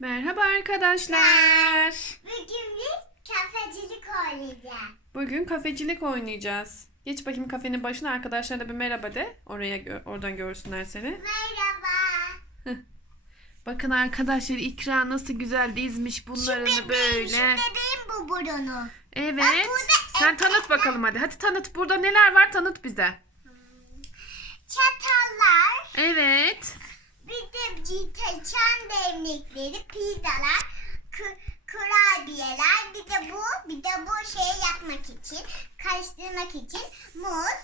Merhaba arkadaşlar. Bugün biz kafecilik oynayacağız. Bugün kafecilik oynayacağız. Geç bakayım kafenin başına arkadaşlarına bir merhaba de. Oraya gö- oradan görsünler seni. Merhaba. Bakın arkadaşlar ikra nasıl güzel dizmiş bunlarını böyle. Şu bebeğim bu burunu. Evet. burada Sen tanıt bakalım hadi. Hadi tanıt. Burada neler var tanıt bize. Çatallar, Evet. Bir de çan demlikleri, pizzalar, kurabiyeler, bir de bu, bir de bu şeyi yapmak için, karıştırmak için muz,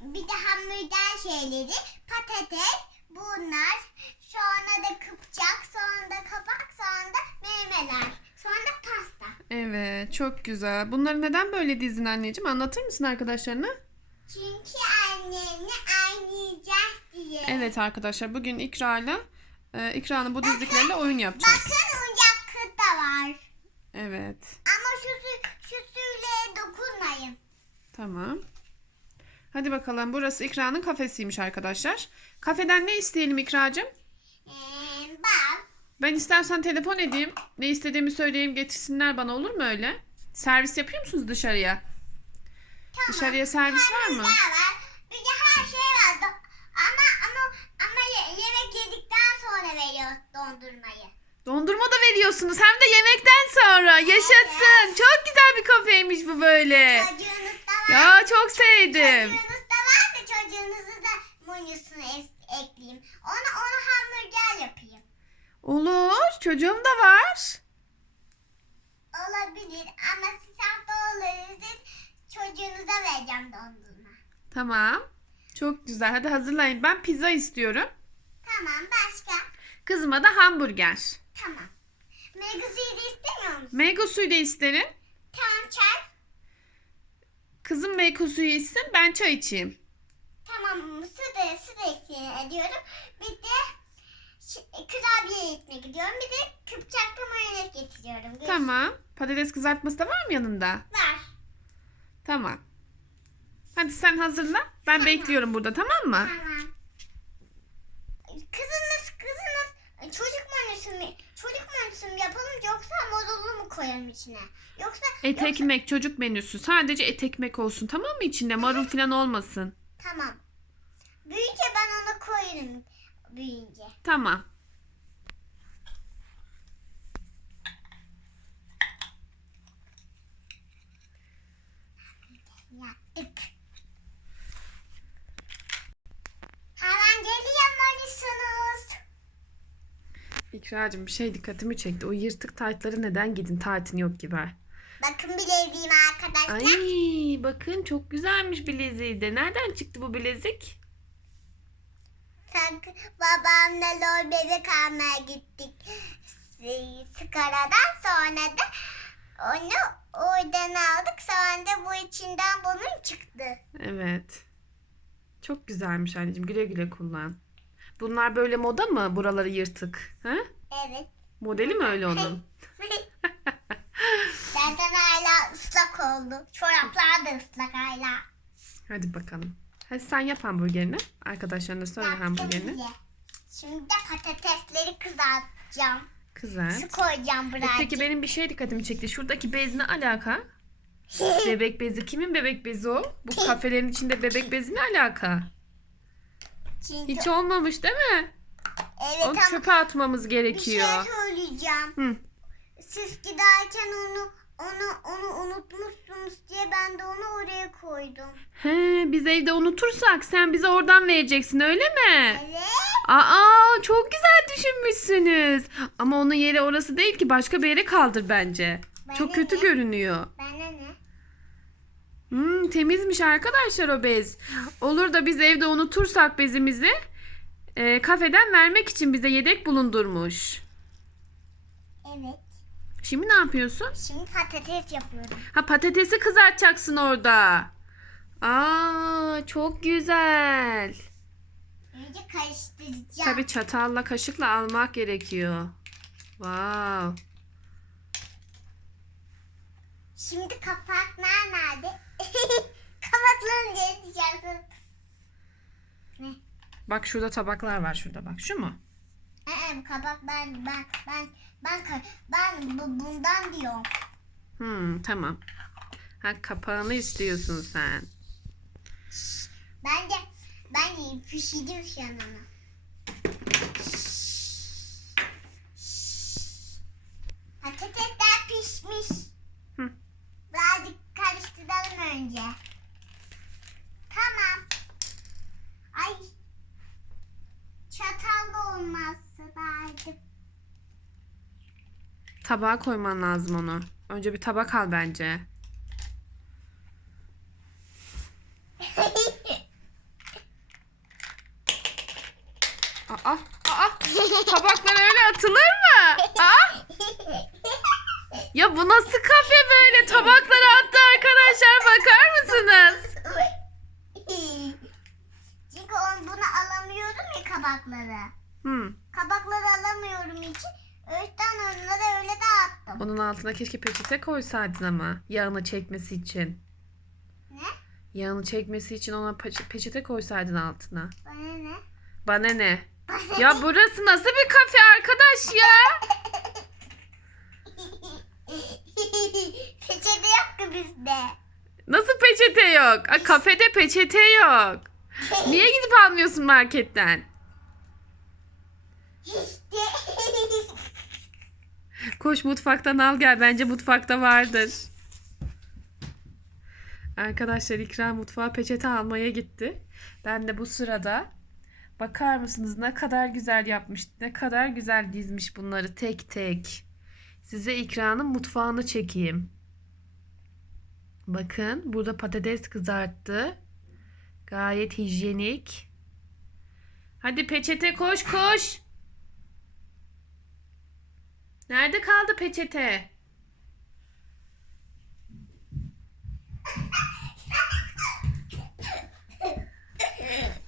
bir de hamburger şeyleri, patates, bunlar, sonra da kıpçak, sonra da kabak, sonra da meyveler, sonra da pasta. Evet çok güzel. Bunları neden böyle dizdin anneciğim? Anlatır mısın arkadaşlarına? Çünkü diye. Evet arkadaşlar bugün ikrayla e, ikranın bu dizdiklerle oyun yapacağız. Bakın oyuncak da var. Evet. Ama şu, şu suyla dokunmayın. Tamam. Hadi bakalım burası ikranın kafesiymiş arkadaşlar. Kafeden ne isteyelim ikracığım? Ee, bak. Ben istersen telefon edeyim. Ne istediğimi söyleyeyim getirsinler bana olur mu öyle? Servis yapıyor musunuz dışarıya? Tamam. Dışarıya servis var mı? Var. Bir de her şey var. Do- ama ama ama ye- yemek yedikten sonra veriyoruz dondurmayı. Dondurma da veriyorsunuz hem de yemekten sonra. Yaşasın. Çok güzel bir kafeymiş bu böyle. Çocuğunuz da var. Ya çok sevdim. Çocuğunuz da varsa çocuğunuzu da es- ekleyeyim. Ona ona hamburger yapayım. Olur. Çocuğum da var. Olabilir ama siz hafta olursa çocuğunuza vereceğim dondurma. Tamam. Çok güzel. Hadi hazırlayın. Ben pizza istiyorum. Tamam başka? Kızıma da hamburger. Tamam. Meygusuyu da istemiyor musun? Meyve suyu da isterim. Tamam çay. Kızım meyve suyu içsin. Ben çay içeyim. Tamam su da su da ediyorum. Bir de şi- kurabiye gitmek gidiyorum. Bir de kıpçaklı mayonez getiriyorum. Görüş- Tamam. Patates kızartması da var mı yanında? Var. Tamam. Hadi sen hazırla. Ben bekliyorum burada tamam mı? Tamam. E, çocuk menüsü mü? Çocuk menüsü mü yapalım yoksa marullu mu koyalım içine? Yoksa Et yoksa- ekmek çocuk menüsü. Sadece et ekmek olsun tamam mı içinde? Marul falan olmasın. Tamam. Büyüyünce ben onu koyarım. Büyüyünce. Tamam. İkracığım bir şey dikkatimi çekti. O yırtık taytları neden gidin taytın yok gibi. Bakın bileziğim arkadaşlar. Ay bakın çok güzelmiş bileziği de. Nereden çıktı bu bilezik? Sanki babamla lol bebek almaya gittik. S- Skara'dan sonra da onu oradan aldık. Sonra da bu içinden bunun çıktı. Evet. Çok güzelmiş anneciğim. Güle güle kullan. Bunlar böyle moda mı? Buraları yırtık. Ha? Evet. Modeli mi öyle onun? Zaten hala ıslak oldu. Çoraplar da ıslak hala. Hadi bakalım. Hadi sen yap hamburgerini. Arkadaşlarına söyle Yaptım hamburgerini. bile. Şimdi de patatesleri kızartacağım. Kızart. Su koyacağım E birazcık. Peki benim bir şey dikkatimi çekti. Şuradaki bez ne alaka? Bebek bezi. Kimin bebek bezi o? Bu kafelerin içinde bebek bezi ne alaka? Çünkü, Hiç olmamış değil mi? evet Onu ama çöpe atmamız bir şey gerekiyor. söyleyeceğim. Hı. Siz giderken onu onu onu unutmuşsunuz diye ben de onu oraya koydum. He, biz evde unutursak sen bize oradan vereceksin öyle mi? Evet. Aa çok güzel düşünmüşsünüz. Ama onun yeri orası değil ki başka bir yere kaldır bence. Bana Çok kötü ne? görünüyor. Bana ne? Hmm, temizmiş arkadaşlar o bez. Olur da biz evde unutursak bezimizi e, kafeden vermek için bize yedek bulundurmuş. Evet. Şimdi ne yapıyorsun? Şimdi patates yapıyorum. Ha patatesi kızartacaksın orada. Aa çok güzel. Önce karıştıracağım. Tabii çatalla kaşıkla almak gerekiyor. Wow. Şimdi kapaklar nerede? Kapakların geri diyeceksin. Bak şurada tabaklar var şurada bak. Şu mu? Ee, kabak ben ben ben ben ben bu- bundan diyorum. Hmm, tamam. Ha kapağını istiyorsun sen. Ben de ben pişirdim şu an onu. Patatesler pişmiş. Hı. Birazcık karıştıralım önce. Tamam. Ay. Çatalla olmazsa derdim. Tabağa koyman lazım onu. Önce bir tabak al bence. Aa, aa, tabaklar öyle atılır mı? Aa, ya bu nasıl kafe böyle? Tabakları attı arkadaşlar bakar mısınız? Çünkü on, bunu alamıyorum ya kabakları. Hmm, Kabakları alamıyorum için yüzden onları öyle dağıttım. bunun altına keşke peçete koysaydın ama yağını çekmesi için. Ne? Yağını çekmesi için ona peçe- peçete koysaydın altına. Bana ne? Bana ne? Ya burası nasıl bir kafe arkadaş ya? Peçete yok ki bizde. Nasıl peçete yok? Aa, kafede peçete yok. Niye gidip almıyorsun marketten? İşte. Koş mutfaktan al gel. Bence mutfakta vardır. Arkadaşlar İkram mutfağa peçete almaya gitti. Ben de bu sırada bakar mısınız ne kadar güzel yapmış. Ne kadar güzel dizmiş bunları tek tek. Size İkra'nın mutfağını çekeyim. Bakın burada patates kızarttı. Gayet hijyenik. Hadi peçete koş koş. Nerede kaldı peçete?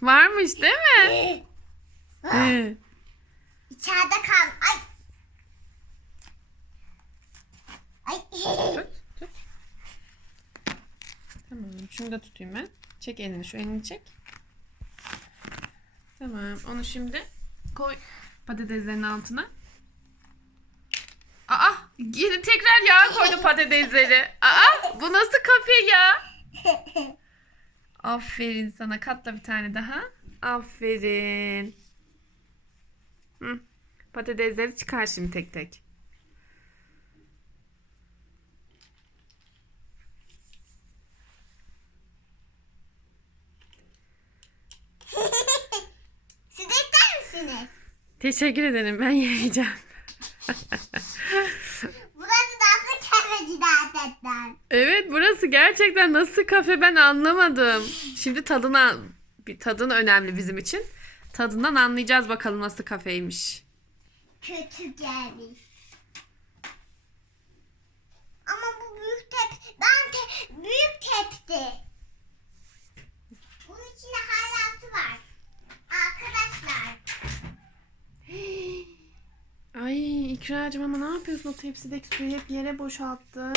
Varmış değil mi? Hı. İçeride kal. Ay. Ay. Tut, tut. Tamam, şunu da tutayım ben. Çek elini, şu elini çek. Tamam, onu şimdi koy patateslerin altına. Yine tekrar yağ koydu patatesleri. Aa, bu nasıl kafe ya? Aferin sana. Katla bir tane daha. Aferin. Hı. Patatesleri çıkar şimdi tek tek. Siz ister misiniz? Teşekkür ederim. Ben yemeyeceğim. Zaten. Evet burası gerçekten nasıl kafe ben anlamadım. Şimdi tadına bir tadın önemli bizim için. Tadından anlayacağız bakalım nasıl kafeymiş. Kötü gelmiş. Ama bu büyük tepsi. Ben te, büyük tepsi. Bunun içinde halası var. Arkadaşlar. Ay İkracığım ama ne yapıyorsun o tepsideki suyu hep yere boşalttı.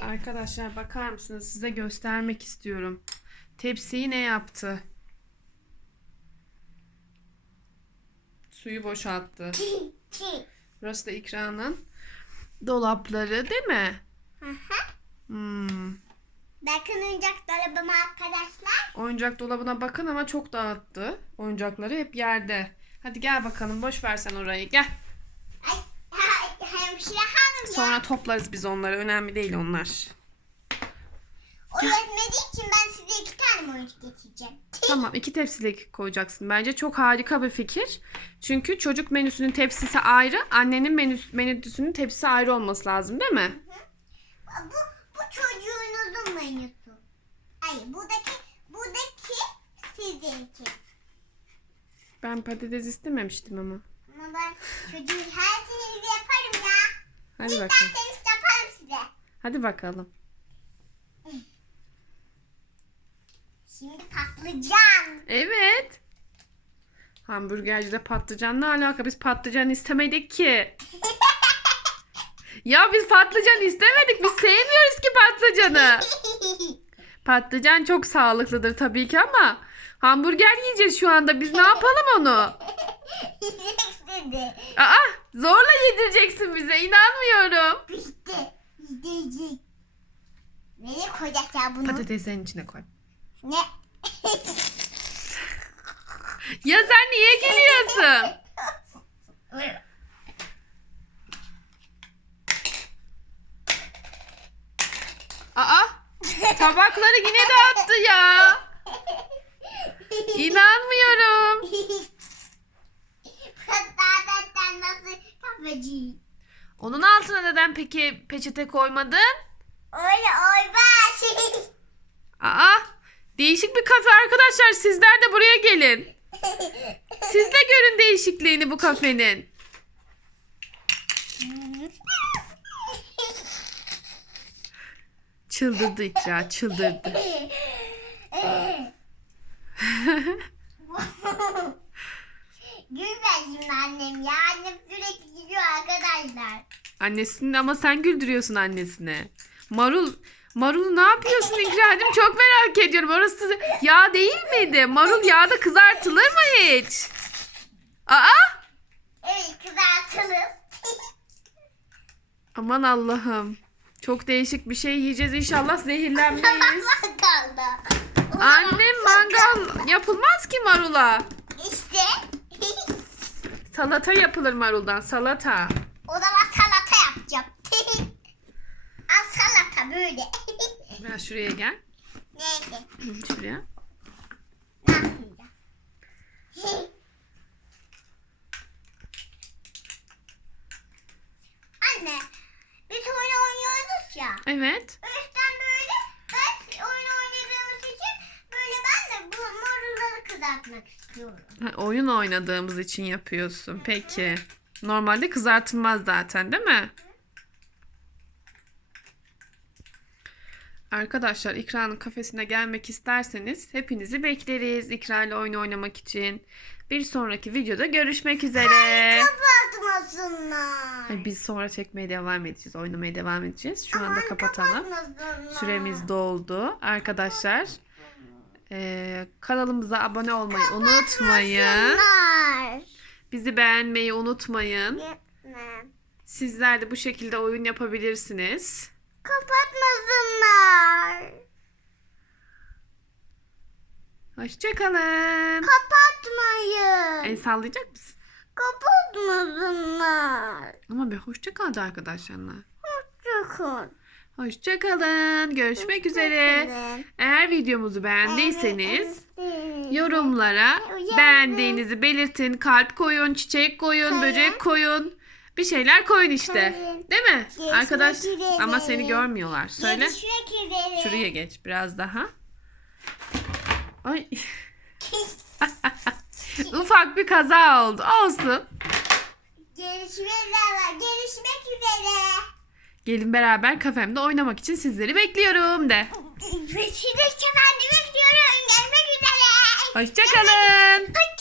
Arkadaşlar bakar mısınız size göstermek istiyorum. Tepsiyi ne yaptı? Suyu boşalttı. Burası da ikranın dolapları değil mi? Hı hı. Hmm. Bakın oyuncak dolabıma arkadaşlar. Oyuncak dolabına bakın ama çok dağıttı. Oyuncakları hep yerde. Hadi gel bakalım boş ver sen orayı gel. Ay, hemşire hanım ya. Sonra toplarız biz onları. Önemli değil onlar. O yetmediği için ben size iki tane oyuncak getireceğim. Tamam iki tepsilik koyacaksın. Bence çok harika bir fikir. Çünkü çocuk menüsünün tepsisi ayrı. Annenin menüs, menüsünün tepsisi ayrı olması lazım değil mi? Bu, bu çocuğunuzun menüsü. Ay buradaki, buradaki sizinki. Ben patates istememiştim ama. Ama ben çocuğun her şeyini yaparım ya. Hadi bakalım. İsterseniz yaparım size. Hadi bakalım. Şimdi patlıcan. Evet. Hamburgercide patlıcan ne alaka? Biz patlıcan istemedik ki. Ya biz patlıcan istemedik. Biz sevmiyoruz ki patlıcanı. Patlıcan çok sağlıklıdır tabii ki ama hamburger yiyeceğiz şu anda. Biz ne yapalım onu? Aa zorla yedireceksin bize inanmıyorum. Bitti. Yiyecek. Nereye koyacağız ya bunu? Patateslerin içine koy. Ne? Ya sen niye gülüyorsun? Aa tabakları yine dağıttı ya. İnanmıyorum. Nasıl? Onun altına neden peki peçete koymadın? Öyle olmaz. Aa değişik bir kafe arkadaşlar sizler de buraya gelin. Siz de görün değişikliğini bu kafenin. Çıldırdı ikra çıldırdı. Gülme şimdi annem ya. Annem sürekli gidiyor arkadaşlar. Annesini ama sen güldürüyorsun annesine. Marul Marul ne yapıyorsun İkra'cığım çok merak ediyorum. Orası yağ değil miydi? Marul yağda kızartılır mı hiç? Aa Evet kızartılır. aman Allah'ım. Çok değişik bir şey yiyeceğiz inşallah zehirlenmeyiz. kaldı. Annem mangal yapılmaz ki marula. İşte. Salata yapılır maruldan salata. o zaman salata yapacağım. Al salata böyle. Biraz şuraya gel. Neyse. Şuraya. Anne, biz oyun oynuyoruz ya. Evet. Üstten böyle ben oyun oynadığımız için böyle ben de bu marulları kızartmak istiyorum. Ha, oyun oynadığımız için yapıyorsun. Peki. Normalde kızartılmaz zaten değil mi? Arkadaşlar İkra'nın kafesine gelmek isterseniz hepinizi bekleriz İkra ile oyun oynamak için. Bir sonraki videoda görüşmek üzere. Kapatmasınlar. Ay, Biz sonra çekmeye devam edeceğiz. Oynamaya devam edeceğiz. Şu anda kapatalım. Süremiz doldu. Arkadaşlar eee, kanalımıza abone olmayı unutmayın. Bizi beğenmeyi unutmayın. Sizler de bu şekilde oyun yapabilirsiniz. Kapatmasınlar. Hoşçakalın. Kapatmayın. El sallayacak mısın? Kapatmasınlar. Ama bir hoşça kal de arkadaşlarına. Çıkın. Hoşçakalın. Görüşmek üzere. Eğer videomuzu beğendiyseniz yorumlara beğendiğinizi belirtin. Kalp koyun, çiçek koyun, Koyun. böcek koyun. Bir şeyler koyun işte. Koyun. Değil mi? Görüşmek Arkadaş üzere. ama seni görmüyorlar. Söyle. Şuraya geç biraz daha. Ay. Ufak bir kaza oldu. Olsun. Görüşmek üzere. Görüşmek üzere. Gelin beraber kafemde oynamak için sizleri bekliyorum de. Sizi ben de bekliyorum. Görüşmek üzere. Hoşçakalın. Hoşça